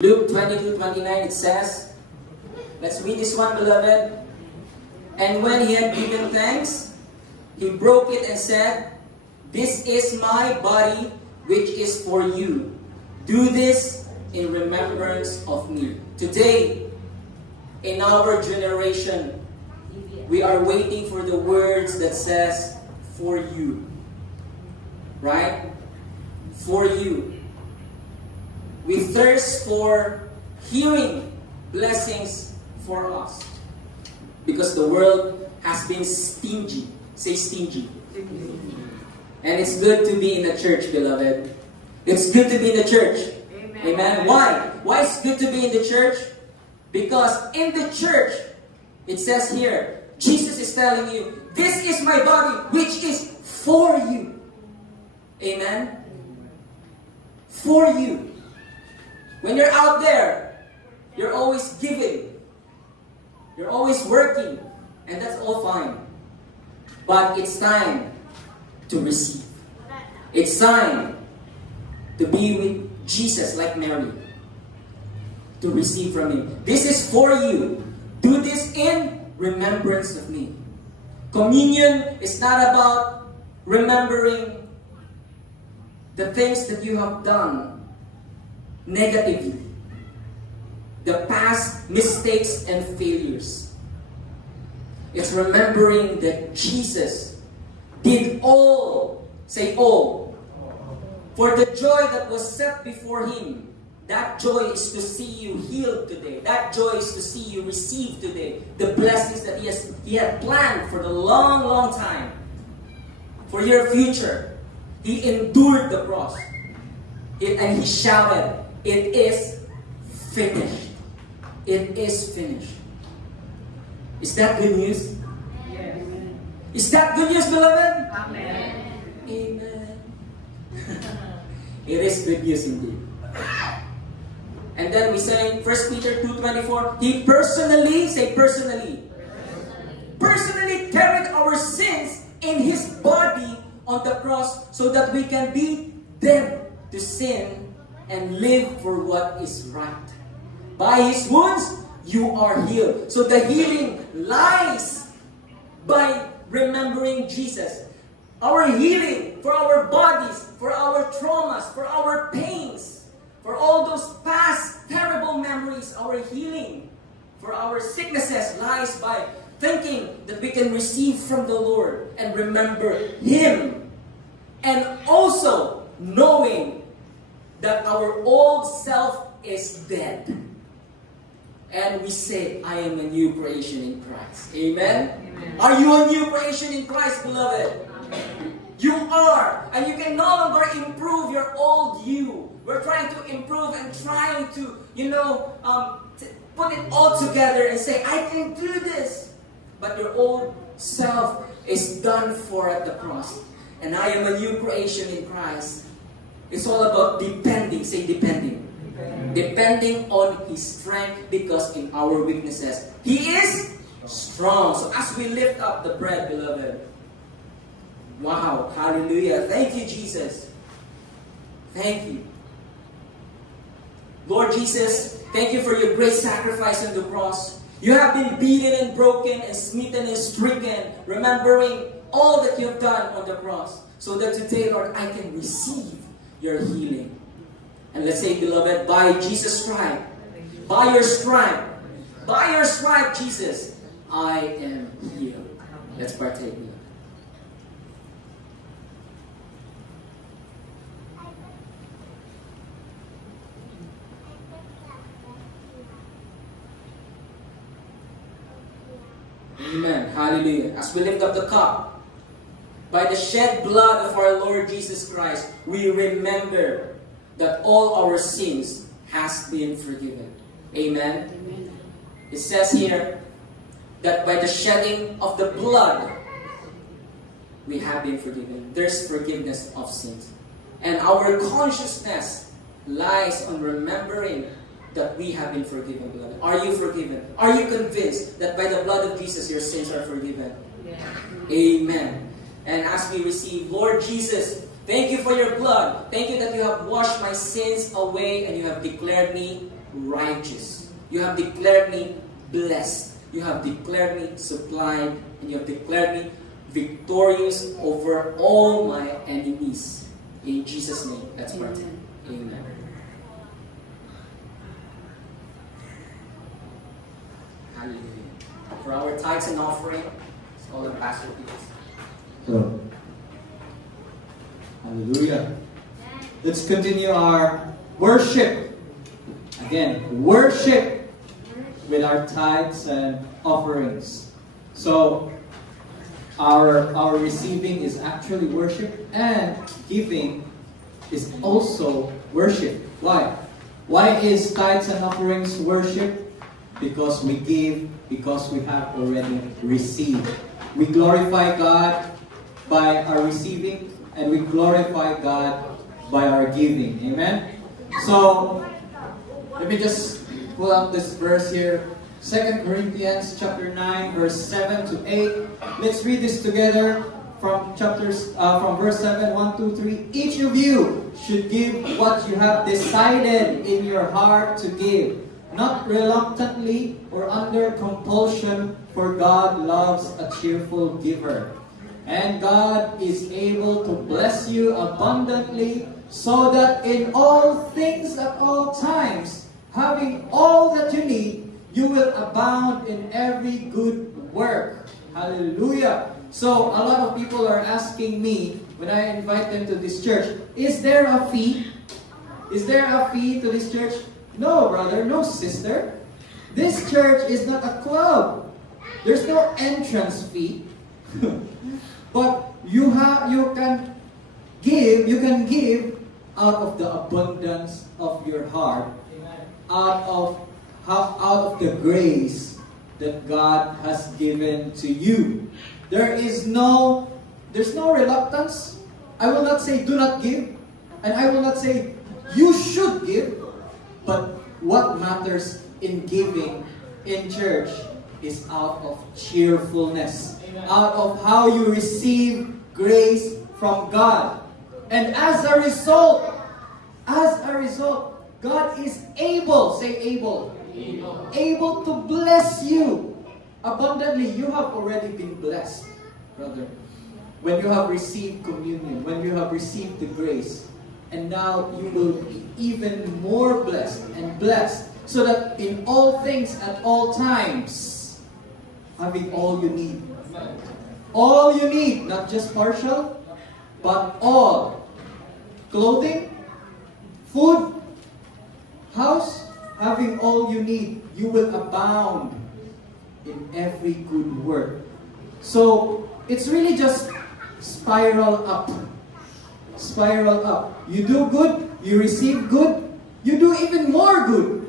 Luke 22:29, it says, let's read this one, beloved. And when he had given thanks, he broke it and said, "This is my body, which is for you. Do this in remembrance of me." Today, in our generation, we are waiting for the words that says, "For you." Right? For you. We thirst for hearing blessings for us. Because the world has been stingy. Say stingy. And it's good to be in the church, beloved. It's good to be in the church. Amen. Why? Why it's good to be in the church? Because in the church, it says here, Jesus is telling you, this is my body, which is for you. Amen. For you. When you're out there, you're always giving. You're always working. And that's all fine. But it's time to receive. It's time to be with Jesus like Mary. To receive from Him. This is for you. Do this in remembrance of me. Communion is not about remembering the things that you have done negatively. The past mistakes and failures. It's remembering that Jesus did all, say all, for the joy that was set before Him. That joy is to see you healed today. That joy is to see you receive today the blessings that He had planned for the long, long time. For your future. He endured the cross. And He shouted, "It is finished." It is finished. Is that good news? Yes. Is that good news, beloved? Amen. Amen. It is good news indeed. And then we say, 1 Peter 2:24, He personally, say personally, personally carried our sins in His body on the cross so that we can be dead to sin and live for what is right. By His wounds, you are healed. So the healing lies by remembering Jesus. Our healing for our bodies, for our traumas, for our pains, for all those past terrible memories, our healing for our sicknesses lies by thinking that we can receive from the Lord and remember Him. And also knowing that our old self is dead. And we say, I am a new creation in Christ. Amen? Amen. Are you a new creation in Christ, beloved? Amen. You are. And you can no longer improve your old you. We're trying to improve and trying to, put it all together and say, I can do this. But your old self is done for at the cross. And I am a new creation in Christ. It's all about depending. Say depending. Depending on His strength, because in our weaknesses, He is strong. So as we lift up the bread, beloved. Wow. Hallelujah. Thank you, Jesus. Thank you. Lord Jesus, thank you for your great sacrifice on the cross. You have been beaten and broken and smitten and stricken, remembering all that you have done on the cross. So that today, Lord, I can receive your healing. And let's say, beloved, by Jesus' stripe, by your stripe, Jesus, I am healed. Let's partake. Amen. Hallelujah. As we lift up the cup, by the shed blood of our Lord Jesus Christ, we remember that all our sins has been forgiven. Amen. Amen. It says here that by the shedding of the blood, we have been forgiven. There's forgiveness of sins. And our consciousness lies on remembering that we have been forgiven, beloved. Are you forgiven? Are you convinced that by the blood of Jesus, your sins are forgiven? Yeah. Amen. And as we receive, Lord Jesus, thank you for your blood. Thank you that you have washed my sins away and you have declared me righteous. You have declared me blessed. You have declared me supplied. And you have declared me victorious over all my enemies. In Jesus' name, let's pray. Amen. Hallelujah. For our tithes and offering, it's all the pastor please. So, hallelujah. Let's continue our worship. Again, worship with our tithes and offerings. So, our receiving is actually worship, and giving is also worship. Why? Why is tithes and offerings worship? Because we give, because we have already received. We glorify God by our receiving, and we glorify God by our giving. Amen? So, let me just pull out this verse here. 2 Corinthians chapter 9, verse 7 to 8. Let's read this together from verse 7, 1, 2, 3. Each of you should give what you have decided in your heart to give, not reluctantly or under compulsion, for God loves a cheerful giver. And God is able to bless you abundantly, so that in all things at all times, having all that you need, you will abound in every good work. Hallelujah. So, a lot of people are asking me, when I invite them to this church, is there a fee? Is there a fee to this church? No, brother, no, sister. This church is not a club. There's no entrance fee. But you can give out of the abundance of your heart, out of the grace that God has given to you. There's no reluctance. I will not say do not give, and I will not say you should give. But what matters in giving in church is out of cheerfulness, out of how you receive grace from God. And as a result, God is able, say able, able to bless you abundantly. You have already been blessed, brother. When you have received communion, when you have received the grace, and now you will be even more blessed and blessed, so that in all things at all times, having all you need. All you need, not just partial, but all. Clothing, food, house, having all you need, you will abound in every good work. So, it's really just spiral up. Spiral up. You do good, you receive good, you do even more good.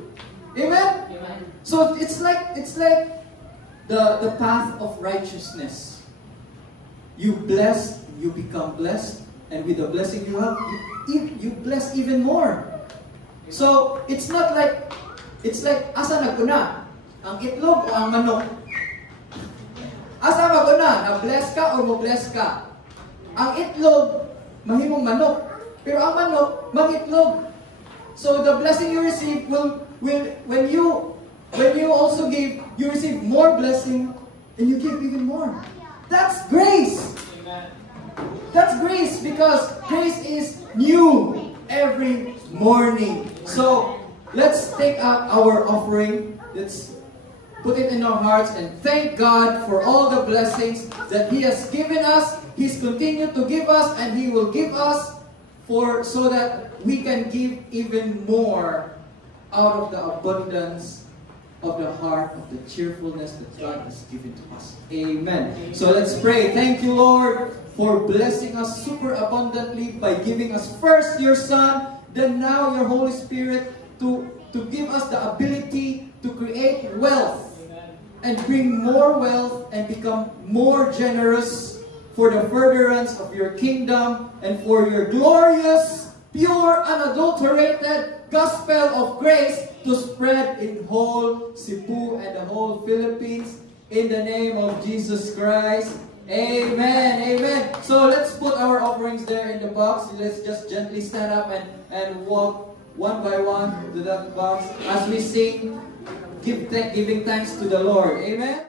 Amen? Amen. So it's like the path of righteousness. You bless, you become blessed, and with the blessing you have, you bless even more. So it's not like, it's like asa naguna? Ang itlog o ang manok? Asa maguna? Na-bless ka o mo-bless ka? Ang itlog, mahimong manok. Pero ang manok, mangitlog. So the blessing you receive will when you also give, you receive more blessing, and you give even more. That's grace. That's grace, because grace is new every morning. So let's take out our offering. Let's put it in our hearts and thank God for all the blessings that He has given us. He's continued to give us, and He will give us so that we can give even more out of the abundance of the heart, of the cheerfulness that God has given to us. Amen. So let's pray. Thank you, Lord, for blessing us super abundantly by giving us first your Son, then now your Holy Spirit to give us the ability to create wealth and bring more wealth and become more generous for the furtherance of your kingdom and for your glorious, pure, unadulterated gospel of grace to spread in whole Cebu and the whole Philippines. In the name of Jesus Christ. Amen. Amen. So let's put our offerings there in the box. Let's just gently stand up and walk one by one to that box as we sing, giving thanks to the Lord. Amen?